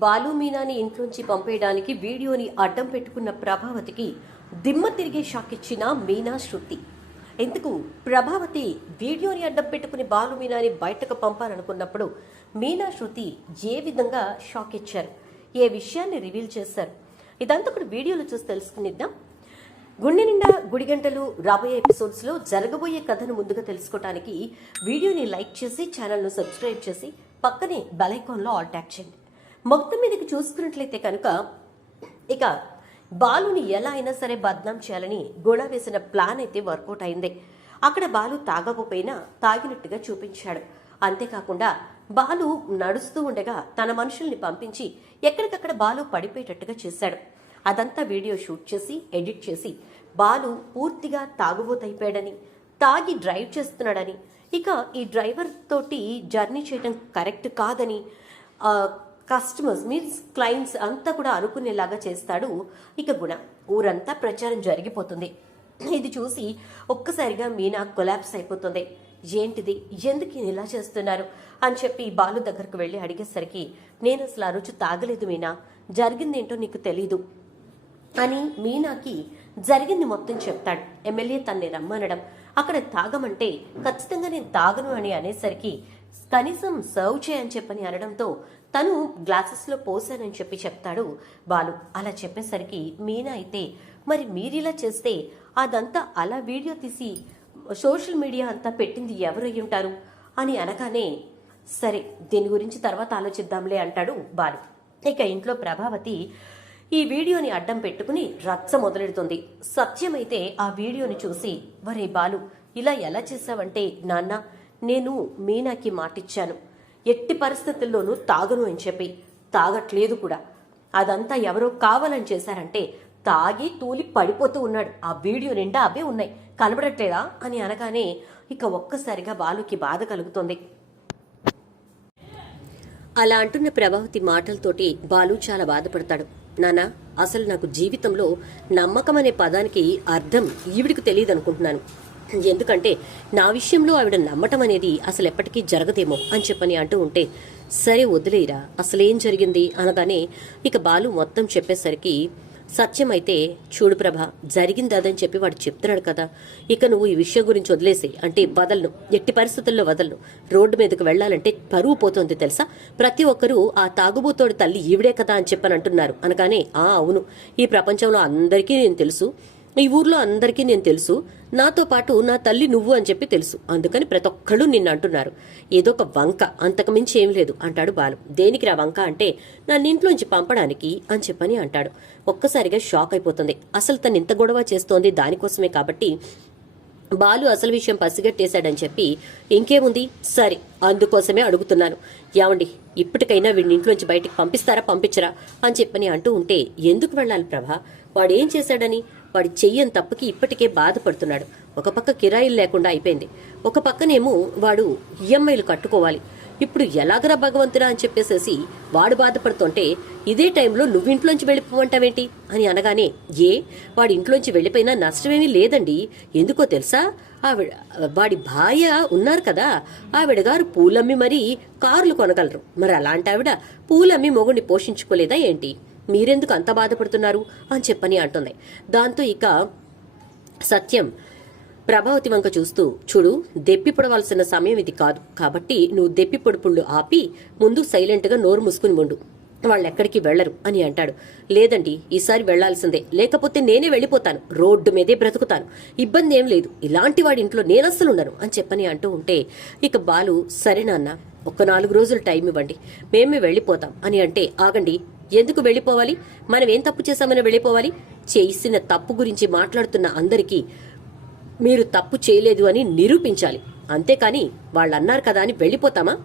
బాలు మీనాని ఇంట్లోంచి పంపేయడానికి వీడియోని అడ్డం పెట్టుకున్న ప్రభావతికి దిమ్మ తిరిగే షాక్ ఇచ్చిన మీనా శృతి. ఎందుకు? ప్రభావతి వీడియోని అడ్డం పెట్టుకుని బాలు మీనాని బయటకు పంపాలనుకున్నప్పుడు మీనా శృతి ఏ విధంగా షాక్ ఇచ్చారు? ఏ విషయాన్ని రివీల్ చేశారు? ఇదంతా కూడా వీడియోలో చూసి తెలుసుకునిద్దాం. గుండె నిండా గుడిగంటలు రాబోయే ఎపిసోడ్స్లో జరగబోయే కథను ముందుగా తెలుసుకోవడానికి వీడియోని లైక్ చేసి ఛానల్ను సబ్స్క్రైబ్ చేసి పక్కనే బెల్ ఐకాన్లో ఆల్ ట్యాప్ చేయండి. మొత్తం మీదకి చూసుకున్నట్లయితే కనుక ఇక బాలుని ఎలా అయినా సరే బద్నాం చేయాలని గోళ వేసిన ప్లాన్ అయితే వర్కౌట్ అయింది. అక్కడ బాలు తాగకపోయినా తాగినట్టుగా చూపించాడు. అంతేకాకుండా బాలు నడుస్తూ ఉండగా తన మనుషుల్ని పంపించి ఎక్కడికక్కడ బాలు పడిపోయేటట్టుగా చేశాడు. అదంతా వీడియో షూట్ చేసి ఎడిట్ చేసి బాలు పూర్తిగా తాగుబోతైపోయాడని తాగి డ్రైవ్ చేస్తున్నాడని ఇక ఈ డ్రైవర్ తోటి జర్నీ చేయడం కరెక్ట్ కాదని కస్టమర్స్ మీన్స్ క్లయింట్స్ అంతా కూడా అనుకునేలాగా చేస్తాడు. ఇక గుణ ఊరంతా ప్రచారం జరిగిపోతుంది. ఇది చూసి ఒక్కసారిగా మీనా కొలాప్స్ అయిపోతుంది. ఏంటిది? ఎందుకు ఇలా చేస్తున్నారు? అని చెప్పి బాలు దగ్గరకు వెళ్ళి అడిగేసరికి నేను అసలు ఆ రోజు తాగలేదు మీనా. జరిగిందేంటో నీకు తెలీదు. అని మీనాకి జరిగింది మొత్తం చెప్తాడు. ఎమ్మెల్యే తన్ని రమ్మనడం అక్కడ తాగమంటే ఖచ్చితంగా నేను తాగను అని అనేసరికి కనీసం సర్వ్ చేయని చెప్పని అనడంతో తను గ్లాసెస్లో పోసానని చెప్పి చెప్తాడు బాలు. అలా చెప్పేసరికి మీనా అయితే మరి మీరిలా చేస్తే అదంతా అలా వీడియో తీసి సోషల్ మీడియా అంతా పెట్టింది ఎవరై ఉంటారు? అని అనగానే సరే దీని గురించి తర్వాత ఆలోచిద్దాంలే అంటాడు బాలు. ఇక ఇంట్లో ప్రభావతి ఈ వీడియోని అడ్డం పెట్టుకుని రచ్చ మొదలెడుతుంది. సత్యమైతే ఆ వీడియోని చూసి వరే బాలు ఇలా ఎలా చేశావంటే నాన్న నేను మీనాకి మాటిచ్చాను. ఎట్టి పరిస్థితుల్లోనూ తాగను అని చెప్పి. తాగట్లేదు కూడా. అదంతా ఎవరో కావాలని చేశారంటే తాగి తూలి పడిపోతూ ఉన్నాడు. ఆ వీడియో నిండా అవే ఉన్నాయి. కనబడట్లేదా అని అనగానే ఇక ఒక్కసారిగా బాలుకి బాధ కలుగుతుంది. అలా అంటున్న ప్రభావతి మాటలతోటి బాలు చాలా బాధపడతాడు. నానా అసలు నాకు జీవితంలో నమ్మకం అనే పదానికి అర్థం ఈవిడికి తెలియదు అనుకుంటున్నాను ఎందుకంటే నా విషయంలో ఆవిడ నమ్మటం అనేది అసలు ఎప్పటికీ జరగదేమో అని చెప్పని అంటూ ఉంటే సరే వదిలేరా అసలేం జరిగింది అనగానే ఇక బాలు మొత్తం చెప్పేసరికి సత్యం అయితే చూడు ప్రభ జరిగింది అదని చెప్పి వాడు చెప్తున్నాడు కదా ఇక నువ్వు ఈ విషయం గురించి వదిలేసి అంటే వదలను ఎట్టి పరిస్థితుల్లో వదలను. రోడ్డు మీదకు వెళ్ళాలంటే పరువు పోతుంది తెలుసా? ప్రతి ఒక్కరూ ఆ తాగుబోతోడి తల్లి ఈవిడే కదా అని చెప్పని అంటున్నారు అనగానే ఆ అవును ఈ ప్రపంచంలో అందరికీ నేను తెలుసు ఈ ఊర్లో అందరికీ నేను తెలుసు. నాతో పాటు నా తల్లి నువ్వు అని చెప్పి తెలుసు. అందుకని ప్రతి ఒక్కళ్ళు నిన్ను అంటున్నారు. ఏదో ఒక వంక అంతకుమించి ఏం లేదు అంటాడు బాలు. దేనికి రా వంక అంటే నన్ను ఇంట్లోంచి పంపడానికి అని చెప్పని అంటాడు. ఒక్కసారిగా షాక్ అయిపోతుంది. అసలు తను ఇంత గొడవ చేస్తోంది దానికోసమే కాబట్టి బాలు అసలు విషయం పసిగట్టేశాడని చెప్పి ఇంకేముంది? సరే అందుకోసమే అడుగుతున్నాను. యావండి ఇప్పటికైనా వీడిని ఇంట్లోంచి బయటికి పంపిస్తారా పంపించరా? అని చెప్పని అంటూ ఉంటే ఎందుకు వెళ్ళాలి ప్రభా? వాడు ఏం చేశాడని? వాడి చెయ్యని తప్పుకి ఇప్పటికే బాధపడుతున్నాడు. ఒక పక్క కిరాయిలు లేకుండా అయిపోయింది. ఒక పక్కనేమో వాడు ఈఎంఐలు కట్టుకోవాలి. ఇప్పుడు ఎలాగరా భగవంతురా అని చెప్పేసేసి వాడు బాధపడుతుంటే ఇదే టైంలో నువ్వు ఇంట్లోంచి వెళ్ళిపోమంటావేంటి? అని అనగానే ఏ? వాడి ఇంట్లోంచి వెళ్ళిపోయినా నష్టమేమీ లేదండి. ఎందుకో తెలుసా? ఆవిడ వాడి భార్య ఉన్నారు కదా. ఆవిడ గారు పూలమ్మి మరీ కార్లు కొనగలరు. మరి అలాంటి ఆవిడ పూలమ్మి మొగుడిని పోషించుకోలేదా ఏంటి? మీరెందుకు అంత బాధపడుతున్నారు అని చెప్పని అంటుంది. దాంతో ఇక సత్యం ప్రభావతి వంక చూస్తూ చూడు దెప్పి పొడవలసిన సమయం ఇది కాదు. కాబట్టి నువ్వు దెప్పి పొడుపుళ్ళు ఆపి ముందు సైలెంట్గా నోరు మూసుకుని ఉండు. వాళ్ళెక్కడికి వెళ్ళరు అని అంటాడు. లేదండి ఈసారి వెళ్ళాల్సిందే లేకపోతే నేనే వెళ్ళిపోతాను. రోడ్డు మీదే బ్రతుకుతాను. ఇబ్బంది ఏం లేదు. ఇలాంటి వాడి ఇంట్లో నేనస్సలు ఉండను అని చెప్పని అంటూ ఉంటే ఇక బాలు సరే నాన్న ఒక నాలుగు రోజులు టైం ఇవ్వండి. మేమే వెళ్ళిపోతాం అని అంటే ఆగండి ఎందుకు వెళ్ళిపోవాలి? మనం ఏం తప్పు చేశామని వెళ్ళిపోవాలి? చేసిన తప్పు గురించి మాట్లాడుతున్న అందరికీ మీరు తప్పు చేయలేదు అని నిరూపించాలి. అంతేకాని వాళ్ళు అన్నారు కదా అని వెళ్ళిపోతామా?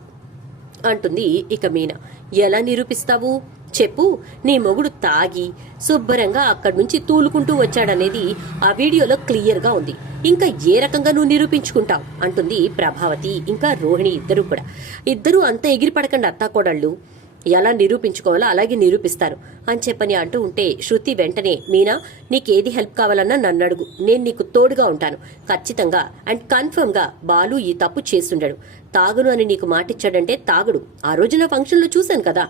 అంటుంది ఇక మీనా. ఎలా నిరూపిస్తావు? చెప్పు. నీ మొగుడు తాగి శుభ్రంగా అక్కడి నుంచి తూలుకుంటూ వచ్చాడనేది ఆ వీడియోలో క్లియర్గా ఉంది. ఇంకా ఏ రకంగా నువ్వు నిరూపించుకుంటావు? అంటుంది ప్రభావతి. ఇంకా రోహిణి ఇద్దరు కూడా. ఇద్దరూ అంత ఎగిరిపడకండి అత్తాకోడళ్ళు. ఎలా నిరూపించుకోవాలో అలాగే నిరూపిస్తారు అని చెప్పని అంటూ ఉంటే శృతి వెంటనే మీనా నీకేది హెల్ప్ కావాలన్నా నన్ను అడుగు. నేను నీకు తోడుగా ఉంటాను. ఖచ్చితంగా అండ్ కన్ఫర్మ్గా బాలు ఈ తప్పు చేస్తుండడు. తాగును అని నీకు మాటిచ్చాడంటే తాగుడు. ఆ రోజు నా ఫంక్షన్లో చూశాను కదా.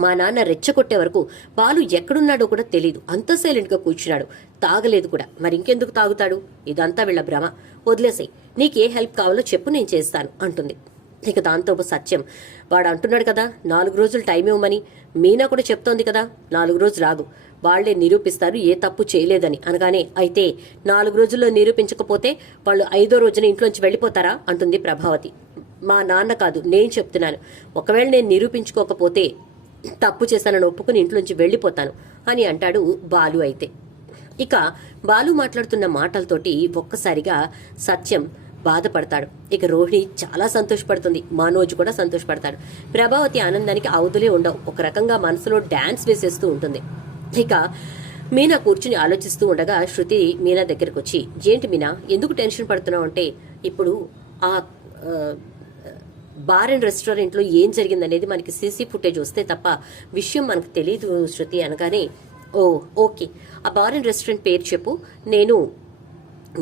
మా నాన్న రెచ్చగొట్టే వరకు బాలు ఎక్కడున్నాడో కూడా తెలియదు అంత సైలెంట్గా కూర్చున్నాడు. తాగలేదు కూడా. మరి ఇంకెందుకు తాగుతాడు? ఇదంతా వీళ్ళ భ్రమ. వదిలేసాయి. నీకే హెల్ప్ కావాలో చెప్పు నేను చేస్తాను అంటుంది. ఇక దాంతో సత్యం. వాడు అంటున్నాడు కదా నాలుగు రోజులు టైం ఇవ్వమని. మీనా కూడా చెప్తోంది కదా నాలుగు రోజులు రాదు వాళ్ళే నిరూపిస్తారు ఏ తప్పు చేయలేదని. అనగానే అయితే నాలుగు రోజుల్లో నిరూపించకపోతే వాళ్ళు ఐదో రోజున ఇంట్లోంచి వెళ్ళిపోతారా? అంటుంది ప్రభావతి. మా నాన్న కాదు నేను చెప్తున్నాను. ఒకవేళ నేను నిరూపించుకోకపోతే తప్పు చేశానని ఒప్పుకుని ఇంట్లోంచి వెళ్ళిపోతాను అని అంటాడు బాలు అయితే. ఇక బాలు మాట్లాడుతున్న మాటలతోటి ఒక్కసారిగా సత్యం బాధపడతాడు. ఇక రోహిణి చాలా సంతోషపడుతుంది. మనోజ్ కూడా సంతోషపడతాడు. ప్రభావతి ఆనందానికి అవధులే ఉండవు. ఒక రకంగా మనసులో డాన్స్ వేసేస్తూ ఉంటుంది. ఇక మీనా కూర్చుని ఆలోచిస్తూ ఉండగా శృతి మీనా దగ్గరకు వచ్చి ఏంటి మీనా ఎందుకు టెన్షన్ పడుతున్నావు? అంటే ఇప్పుడు ఆ ఆ, బార్ అండ్ రెస్టారెంట్లో ఏం జరిగిందనేది మనకి సీసీ ఫుటేజ్ వస్తే తప్ప విషయం మనకు తెలియదు శృతి అనగానే ఓ ఓకే. ఆ బార్ అండ్ రెస్టారెంట్ పేరు చెప్పు. నేను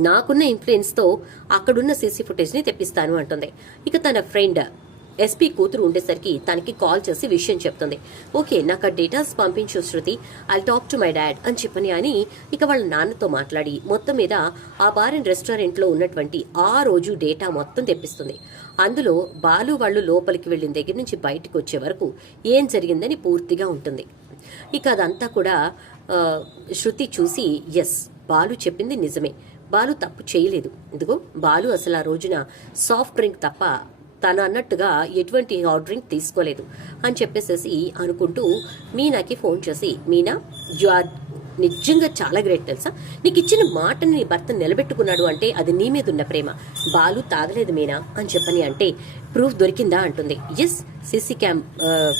నాకున్న ఇన్ఫ్లుయెన్స్తో అక్కడున్న సీసీ ఫుటేజ్ని తెప్పిస్తాను అంటుంది. ఇక తన ఫ్రెండ్ ఎస్పీ కూతురు ఉండేసరికి తనకి కాల్ చేసి విషయం చెప్తుంది. ఓకే నాకు ఆ డేటాస్ పంపించు Shruti I talk to my dad అని చెప్పని అని ఇక వాళ్ళ నాన్నతో మాట్లాడి మొత్తం మీద ఆ బార్ అండ్ రెస్టారెంట్లో ఉన్నటువంటి ఆ రోజు డేటా మొత్తం తెప్పిస్తుంది. అందులో బాలు వాళ్ళు లోపలికి వెళ్ళిన దగ్గర నుంచి బయటకు వచ్చే వరకు ఏం జరిగిందని పూర్తిగా ఉంటుంది. ఇక అదంతా కూడా శృతి చూసి ఎస్ బాలు చెప్పింది నిజమే. బాలు తప్పు చేయలేదు. ఇదిగో బాలు అసలు ఆ రోజున సాఫ్ట్ డ్రింక్ తప్ప తను అన్నట్టుగా ఎటువంటి హాట్ డ్రింక్ తీసుకోలేదు అని చెప్పేసేసి అనుకుంటూ మీనాకి ఫోన్ చేసి మీనా యు ఆర్ నిజంగా చాలా గ్రేట్ తెలుసా? నీకు ఇచ్చిన మాటని నీ భర్త నిలబెట్టుకున్నాడు అంటే అది నీ మీద ఉన్న ప్రేమ. బాలు తాగలేదు మీనా అని చెప్పని అంటే ప్రూఫ్ దొరికిందా అంటుంది. ఎస్ సీసీ క్యామ్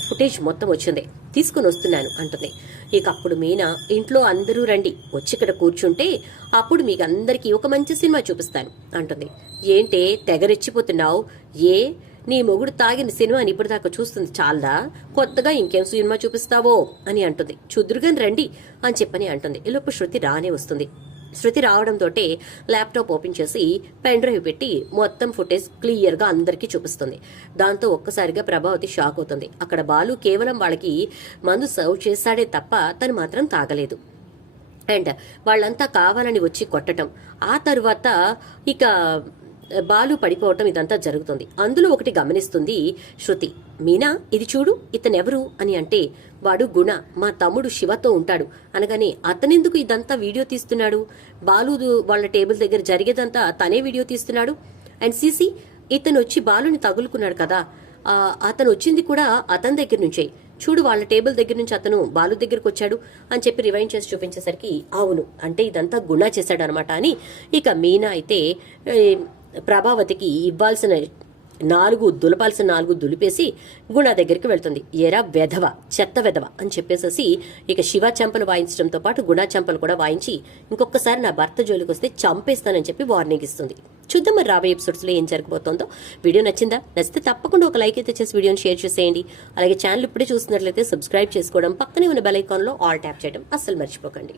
ఫుటేజ్ మొత్తం వచ్చింది. తీసుకుని వస్తున్నాను అంటుంది. ఇక అప్పుడు మీనా ఇంట్లో అందరూ రండి వచ్చి ఇక్కడ కూర్చుంటే అప్పుడు మీకు అందరికీ ఒక మంచి సినిమా చూపిస్తాను అంటుంది. ఏంటే తెగరెచ్చిపోతున్నావు? ఏ? నీ మొగుడు తాగిన సినిమాని ఇప్పటిదాకా చూస్తుంది చాలా కొత్తగా ఇంకేం సినిమా చూపిస్తావో? అని అంటుంది. చుదురుగాని రండి అని చెప్పని అంటుంది. ఈలోపు శృతి రానే వస్తుంది. శృతి రావడంతో ల్యాప్టాప్ ఓపెన్ చేసి పెన్ డ్రైవ్ పెట్టి మొత్తం ఫుటేజ్ క్లియర్గా అందరికీ చూపిస్తుంది. దాంతో ఒక్కసారిగా ప్రభావతి షాక్ అవుతుంది. అక్కడ బాలు కేవలం వాళ్ళకి మందు సర్వ్ చేశాడే తప్ప తను మాత్రం తాగలేదు. అండ్ వాళ్ళంతా కావాలని వచ్చి కొట్టటం. ఆ తర్వాత ఇక బాలు పడిపోవటం ఇదంతా జరుగుతుంది. అందులో ఒకటి గమనిస్తుంది శృతి. మీనా ఇది చూడు ఇతనెవరు? అని అంటే వాడు గుణ మా తమ్ముడు శివతో ఉంటాడు. అనగానే అతనెందుకు ఇదంతా వీడియో తీస్తున్నాడు? బాలు వాళ్ళ టేబుల్ దగ్గర జరిగేదంతా తనే వీడియో తీస్తున్నాడు? అండ్ సీసీ ఇతను వచ్చి బాలుని తగులుకున్నాడు కదా. అతను వచ్చింది కూడా అతని దగ్గర నుంచే. చూడు వాళ్ళ టేబుల్ దగ్గర నుంచి అతను బాలు దగ్గరకు వచ్చాడు అని చెప్పి రివైండ్ చేసి చూపించేసరికి అవును అంటే ఇదంతా గుణ చేశాడు అనమాట అని ఇక మీనా అయితే ప్రభావతికి ఇవ్వాల్సిన నాలుగు దులపాల్సిన నాలుగు దులిపేసి గుణ దగ్గరికి వెళ్తుంది. ఎరా వెధవ చెత్త వెధవ అని చెప్పేసేసి ఇక శివ చెంపలు వాయించడంతో పాటు గుణ చెంపలు కూడా వాయించి ఇంకొకసారి నా భర్త జోలికి వస్తే చంపేస్తానని చెప్పి వార్నింగ్ ఇస్తుంది. చూద్దాం మరి రాబోయే ఎపిసోడ్స్లో ఏం జరగబోతోందో. వీడియో నచ్చిందా? నచ్చితే తప్పకుండా ఒక లైక్ అయితే చేసి వీడియోని షేర్ చేసేయండి. అలాగే ఛానల్ ఇప్పుడే చూస్తున్నట్లయితే సబ్స్క్రైబ్ చేసుకోవడం పక్కనే ఉన్న బెల్ ఐకాన్లో ఆల్ ట్యాప్ చేయడం అస్సలు మర్చిపోకండి.